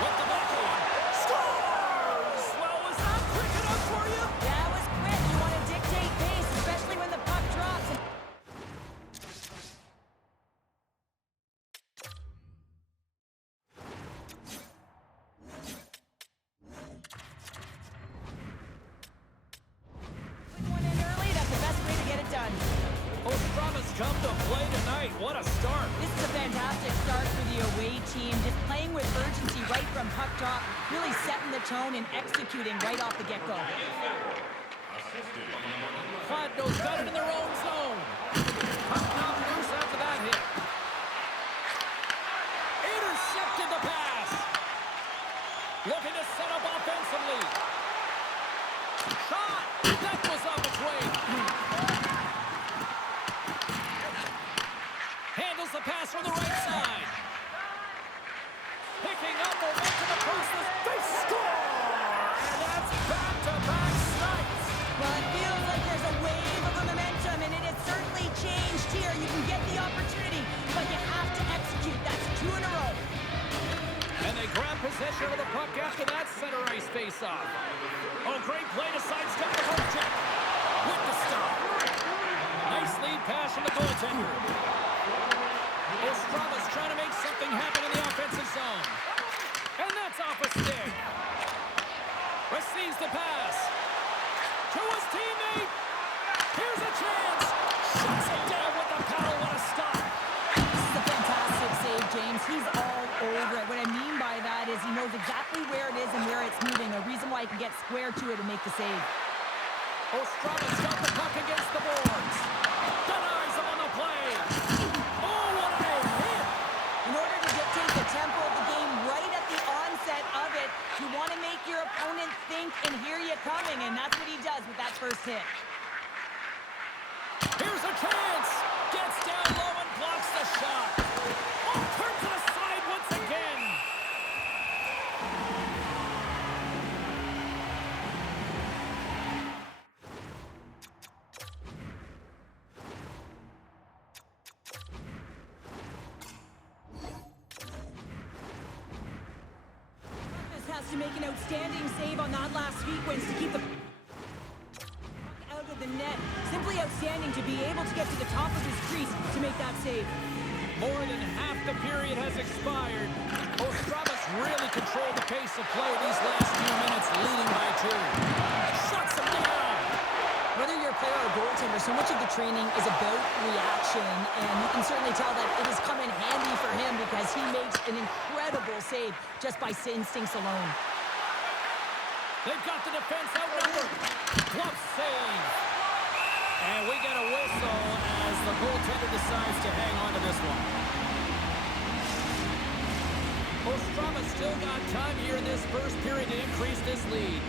With the backhand. Scores! Well, was that quick enough for you? That was quick. You want to dictate pace, especially when the puck drops. Put one in early, that's the best way to get it done. Ostrava's come to play tonight. What a start. This is a fantastic start for the away team. Just playing with urgency right from puck drop, really setting the tone and executing right off the get-go. Kladno's got it in their own zone. Puck not loose after that hit. Intercepted the pass. Looking to set up offensively. Shot. That was off its way. Handles the pass from the right side. Picking up momentum across the face. Score! And that's back-to-back strikes. Well, it feels like there's a wave of momentum, and it has certainly changed here. You can get the opportunity, but you have to execute. That's 2 in a row. And they grab possession of the puck after that center ice face-off. Oh, great play to sidestep the hook check. With the stop. Nice lead pass from the goaltender. Ostrava's trying to make something happen in the offensive zone. And that's off a stick. Receives the pass. To his teammate. Here's a chance. Shuts it down with the paddle. What a stop. This is a fantastic save, James. He's all over it. What I mean by that is he knows exactly where it is and where it's moving. A reason why he can get square to it and make the save. Ostrava's got the puck against the boards. Denies him on the play. Oh, what a hit. In order to dictate the tempo of the game right at the onset of it, you want to make your opponent think and hear you coming, and that's what he does with that first hit. Here's a chance. Gets down low and blocks the shot. Oh, turns to the side once again. Has to make an outstanding save on that last sequence to keep the out of the net. Simply outstanding to be able to get to the top of his crease to make that save. More than half the period has expired. Ostrava's really controlled the pace of play these last few minutes, leading by 2. Shuts him down. Whether you're a player or a goaltender, so much of the training is about reaction, and you can certainly tell that it has come in handy for him because he makes an incredible save just by instincts alone. They've got the defense outnumbered. Glove save. And we get a whistle as the goaltender decides to hang on to this one. Ostrava still got time here in this first period to increase this lead.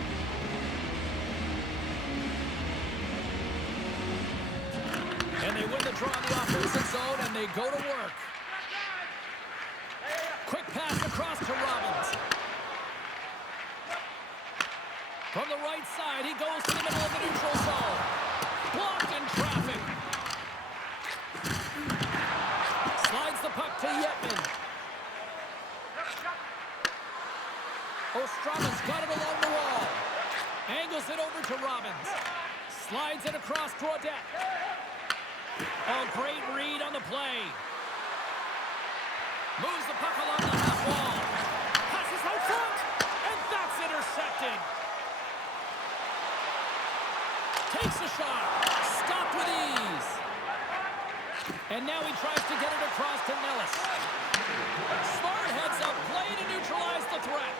And they win the draw in the offensive zone, and they go to work. Quick pass across to Robbins. From the right side, he goes to the middle of the neutral zone. Blocked in traffic. Slides the puck to Yetman. Ostrava's got it along the wall. Angles it over to Robbins. Slides it across to Odette. Oh, great read on the play. Moves the puck along the half wall. Passes out front. And that's intercepted. Takes a shot. Stopped with ease. And now he tries to get it across to Nellis. Smart heads up play to neutralize the threat.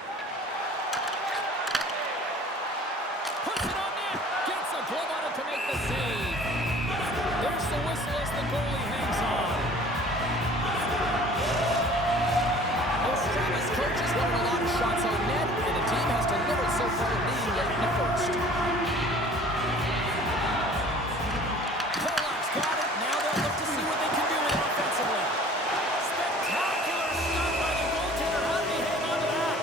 Puts it on net. Gets a glove on it to make the save. There's the whistle as the goalie hangs on. Ostrava's coach has wanted a lot of shots on net, and the team has delivered so far, leading late in the first. Pollock's got it. Now they'll look to see what they can do with it offensively. Spectacular stop by the goaltender. How did he hang on to that?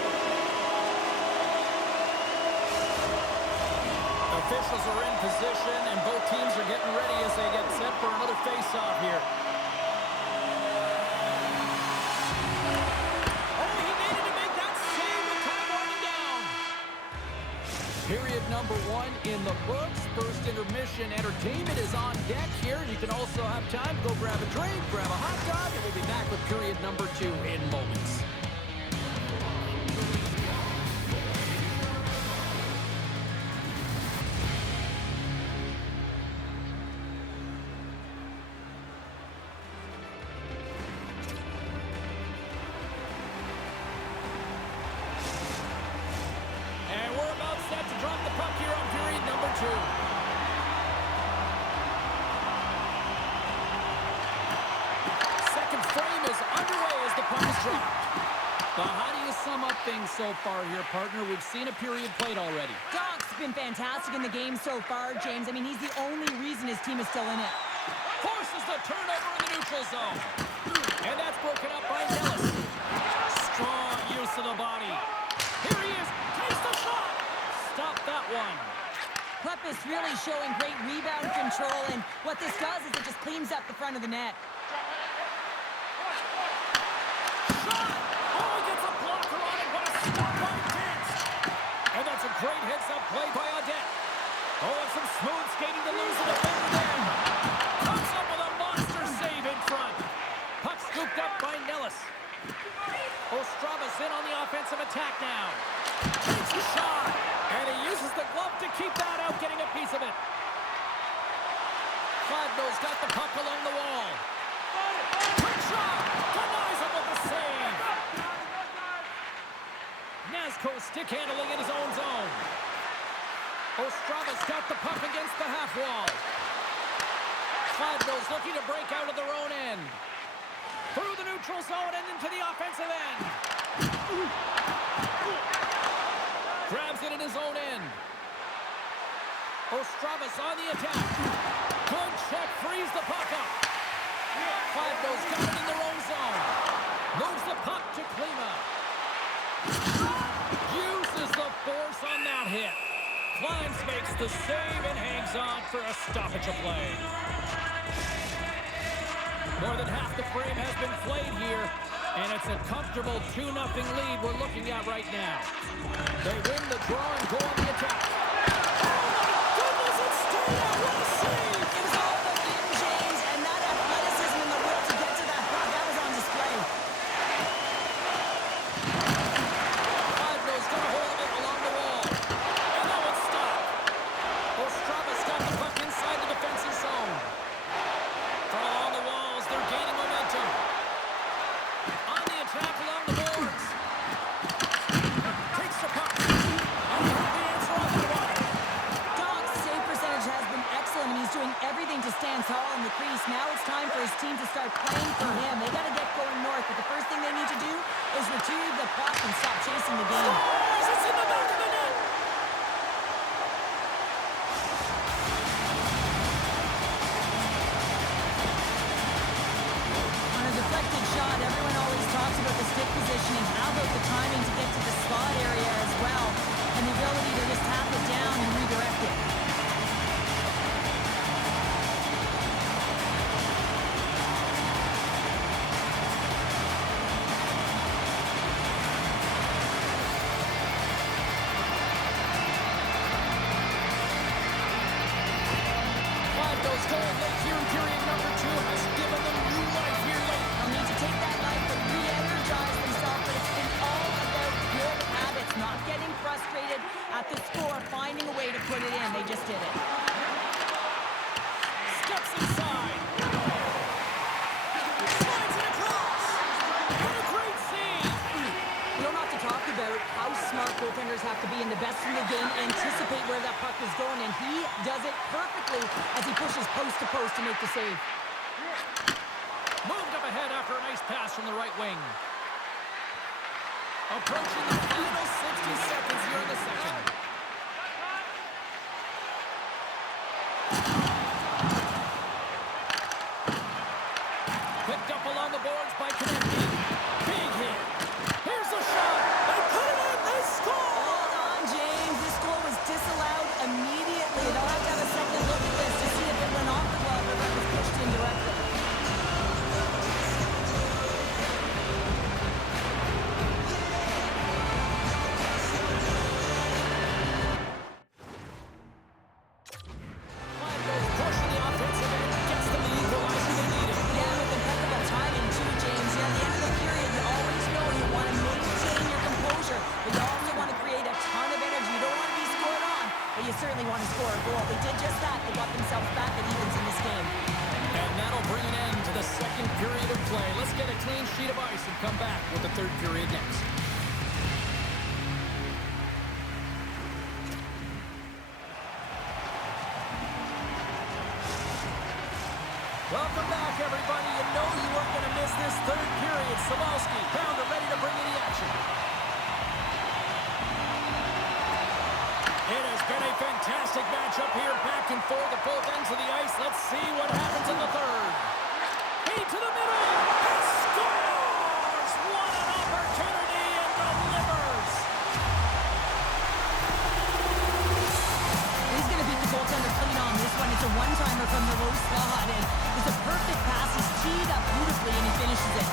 Officials are in position, and both teams are getting ready as they get set for another face-off here. Oh, he needed to make that save. Period number 1 in the books. First intermission entertainment is on deck here. You can also have time to go grab a drink, grab a hot dog, and we'll be back with period number 2 in moments. So far here, partner. We've seen a period played already. Doc's been fantastic in the game so far, James. I mean, he's the only reason his team is still in it. Forces the turnover in the neutral zone. And that's broken up by Nellis. Strong use of the body. Here he is. Takes the shot. Stop that one. Klepis really showing great rebound control, and what this does is it just cleans up the front of the net. Great hits-up play by Audette. Oh, and some smooth skating to lose the defender there. Comes up with a monster save in front. Puck scooped up by Nellis. Ostrava's in on the offensive attack now. Takes a shot. And he uses the glove to keep that out, getting a piece of it. Kladno's got the puck along the wall. Quick shot. Denies him with the save. Nazco stick handling in his own zone. Ostrava's got the puck against the half wall. Kladno's looking to break out of their own end. Through the neutral zone and into the offensive end. Grabs it in his own end. Ostrava's on the attack. Good check, frees the puck up. Kladno's got it in their own zone. Moves the puck to Klima. Uses the force on that hit. Kleins makes the save and hangs on for a stoppage of play. More than half the frame has been played here, and it's a comfortable 2-0 lead we're looking at right now. They win the draw and go on the attack. Oh my goodness, it's stayed out. What a save! It was all about him, James, and that athleticism and the will to get to that puck, that was on display. Kladno's got a hold of it along the wall. And that one's stopped. Ostrava's got the puck inside the defensive zone. From along the walls, they're gaining momentum. On the attack along the boards. Takes the puck. And you have the answer on that one. Doc's save percentage has been excellent, and he's doing everything to stand tall in the crease. Now it's time for his team to start playing for him. They got to get going north, but the first thing they need to do is retrieve the puck and stop chasing the game. It's in the back of the net. On a deflected shot, everyone always talks about the stick positioning. How about the timing to get to the slot area as well, and the ability to just tap it down and redirect it. Kladno's goal late here in period number 2 has given them new life here late. They'll need to take that life and re-energize themselves, but it's been all about good habits, not getting frustrated at the score, finding a way to put it in. They just did it. Steps inside. Slides it across. What a great save. We don't have to talk about how smart goaltenders have to be in the best in the game, anticipate where that puck is going, and he does it perfectly as he pushes post to post to make the save. Moved up ahead after a nice pass from the right wing. Approaching the final 60 seconds here in the second. Picked up along the boards by Konecny. Big hit. Here's the shot. They put it in. They score. Hold on, James. This goal was disallowed immediately. They'll have to have a second look at this to see if it went off the glove or if it was pitched in directly. certainly want to score a goal. They did just that. They got themselves back at evens in this game. And that'll bring an end to the second period of play. Let's get a clean sheet of ice and come back with the third period next. Welcome back, everybody. You know you weren't going to miss this third period. Sabalski found it, ready to bring you the action. It has been a fantastic matchup here, back and forth at both ends of the ice. Let's see what happens in the third. Feed to the middle, and scores! What an opportunity, and delivers! He's going to beat the goaltender clean on this one. It's a one-timer from the low slot, and it's a perfect pass. He's teed up beautifully, and he finishes it.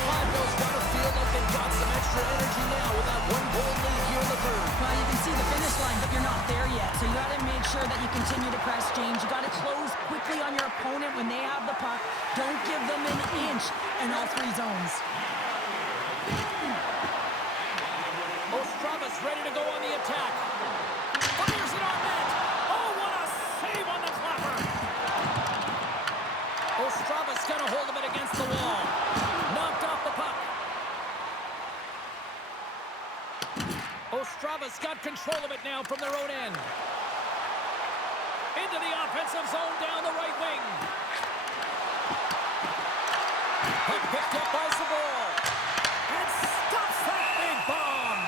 Kladno's got to feel like they've got some extra energy now with that one-goal lead here in the third. Well, you can see the finish line, but you're not there yet. So you got to make sure that you continue to press, James. You got to close quickly on your opponent when they have the puck. Don't give them an inch in all three zones. Ostravas ready to go on the attack. Fires it on net. Oh, what a save on the clapper. Ostravas got a hold of it against the wall. Knocked off the puck. Ostravas got control of it now from their own end. Into the offensive zone down the right wing. Puck picked up by Sabal. And stops that big bomb.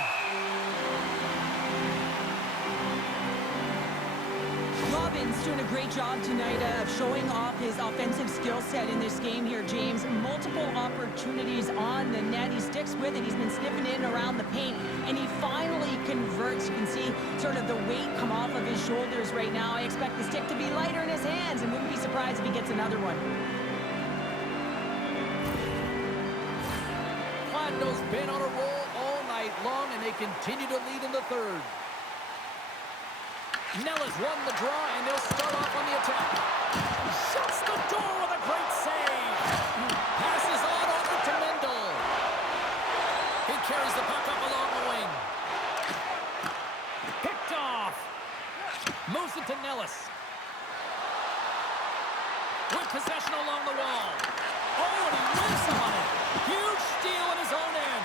Robin's doing a great job tonight of showing off his offensive skill set in this game here, James. Multiple opportunities on the net. He sticks with it. He's been sniffing in around the paint, and he finally converts. You can see sort of the weight come off of his shoulders right now. I expect the stick to be lighter in his hands, and wouldn't be surprised if he gets another one. Kladno's been on a roll all night long, and they continue to lead in the third. Nella's won the draw, and they'll start off on the attack. Shuts the door with a great save. Passes on over to Mendel. He carries the puck up along the wing. Picked off. Moves it to Nellis. With possession along the wall. Oh, and he whiffs on it. Huge steal in his own end.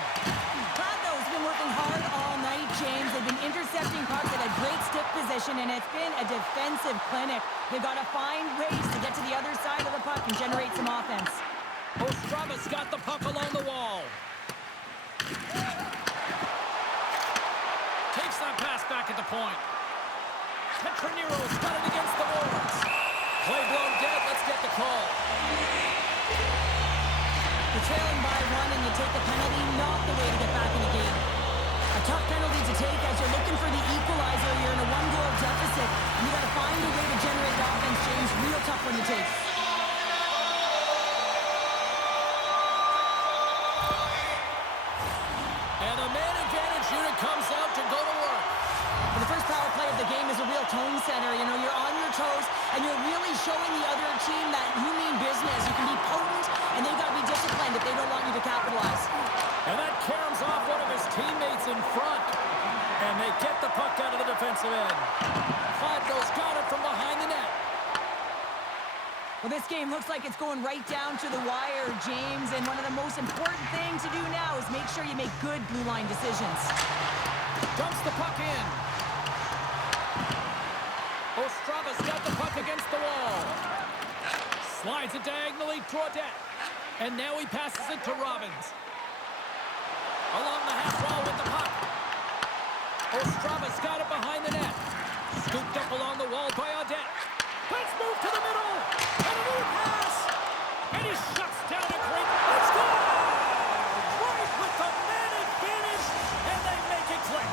Kladno's been working hard all night, James. They've been intercepting pucks at a great stick position, and it's been a defensive clinic. They've got to find ways to get to the other side of the puck and generate some offense. Ostravas got the puck along the wall. Takes that pass back at the point. Petroniro's got it against the boards. Play blown dead. Let's get the call. You're trailing by one and you take the penalty, not the way to get back in the game. A tough penalty to take as you're looking for the equalizer. You're in a one-goal deficit, and you got to find a way to generate offense, James. Real tough one to take. And the man advantage unit comes out to go to work. For the first power play of the game is a real tone setter. You know, you're on your toes, and you're really showing the other team that you mean business. You can be potent, and they've got to be disciplined if they don't want you to capitalize. And that caroms off one of his teammates in front. And they get the puck out of the defensive end. Kladno's got it from behind the net. Well, this game looks like it's going right down to the wire, James. And one of the most important things to do now is make sure you make good blue line decisions. Dumps the puck in. Ostrava's got the puck against the wall. Slides it diagonally to Odette. And now he passes it to Robbins. Along the half wall with the puck. Ostrava's got it behind the net. Scooped up along the wall by Odette. Let's move to the middle. And a new pass. And he shuts down a great... Let's go! Right with the man advantage. And they make it click.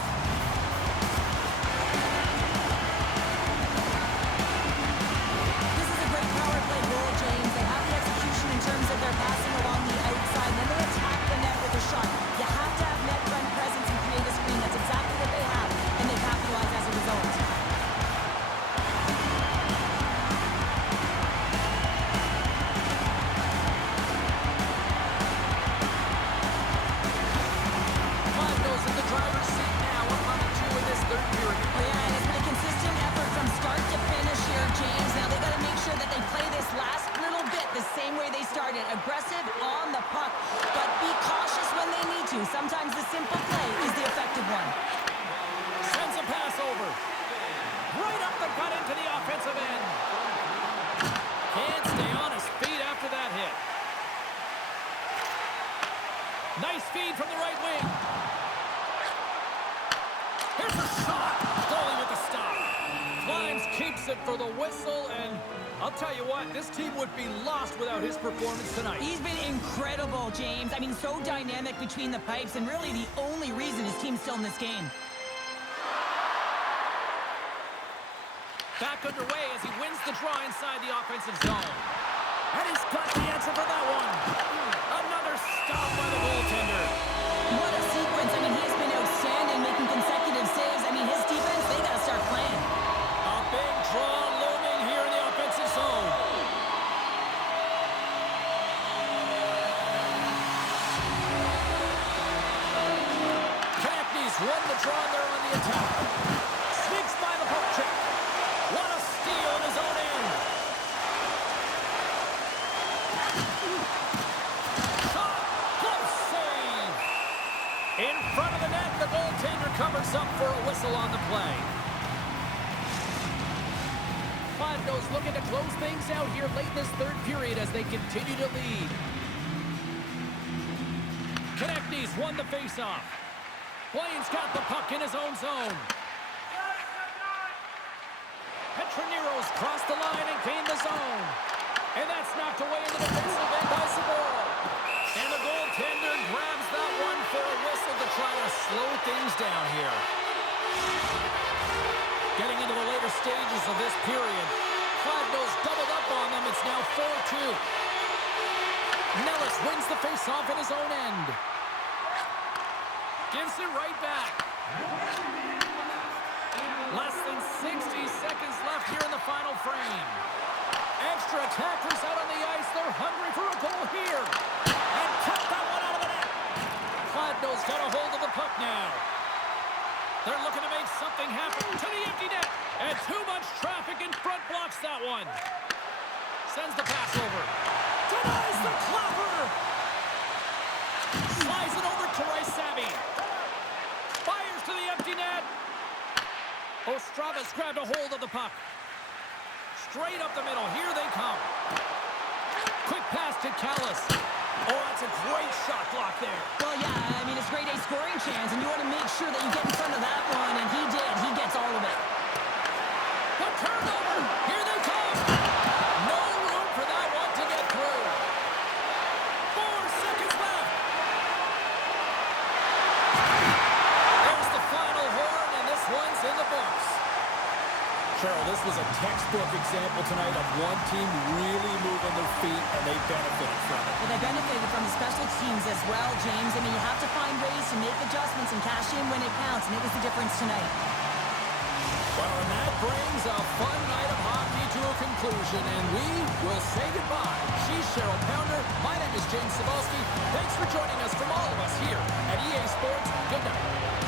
This is a great power play goal, James. They have the execution in terms of their passing along the outside, and then they attack the net with a shot. You have to have net front presence and create a screen. That's exactly what they have, and they capitalize as a result. Here's a shot. Goalie with the stop. Climbs, keeps it for the whistle, and I'll tell you what, this team would be lost without his performance tonight. He's been incredible, James. I mean, so dynamic between the pipes, and really the only reason his team's still in this game. Back underway as he wins the draw inside the offensive zone. And he's got the answer for that one. Another stop by the goaltender. What a sequence. I mean, he has been outstanding, making consecutive saves. I mean, his defense, they got to start playing. A big draw looming here in the offensive zone. Cagney's won the draw there on the attack. Sneaks by the poke check. What a steal in his own end. Shot. Close save. In front of the net, the goaltender covers up for a whistle on the play. Kladno's looking to close things out here late in this third period as they continue to lead. Konechny's won the faceoff. Blaine's got the puck in his own zone. Petroniro's crossed the line and gained the zone. And that's knocked away in the defensive end by Saboro. And the goaltender grabs that one for a whistle to try to slow things down here. Getting into the later stages of this period, Kladno's doubled up on them. It's now 4-2. Nellis wins the faceoff in his own end. Gives it right back. Less than 60 seconds left here in the final frame. Extra attackers out on the ice. They're hungry for a goal here. And kept that one out of the net. Kladno's got a hold of the puck now. They're looking to make something happen to the empty net. And too much traffic in front blocks that one. Sends the pass over. Denies the clapper. Slides it over to Raisavi. Fires to the empty net. Ostrava's grabbed a hold of the puck. Straight up the middle. Here they come. Quick pass to Callis. Oh, that's a great shot block there. Well, yeah, I mean, it's grade A scoring chance, and you want to make sure that you get in front of that one, and he did. He gets all of it. The turnover. Here they come. No room for that one to get through. 4 seconds left. There's the final horn, and this one's in the books. Cheryl, this was a textbook example tonight of one team really moving their feet, and they benefited from it. Well, they benefited from the special teams as well, James. I mean, you have to find ways to make adjustments and cash in when it counts, and it was the difference tonight. Well, and that brings a fun night of hockey to a conclusion, and we will say goodbye. She's Cheryl Pounder. My name is James Cebulski. Thanks for joining us from all of us here at EA Sports. Good night.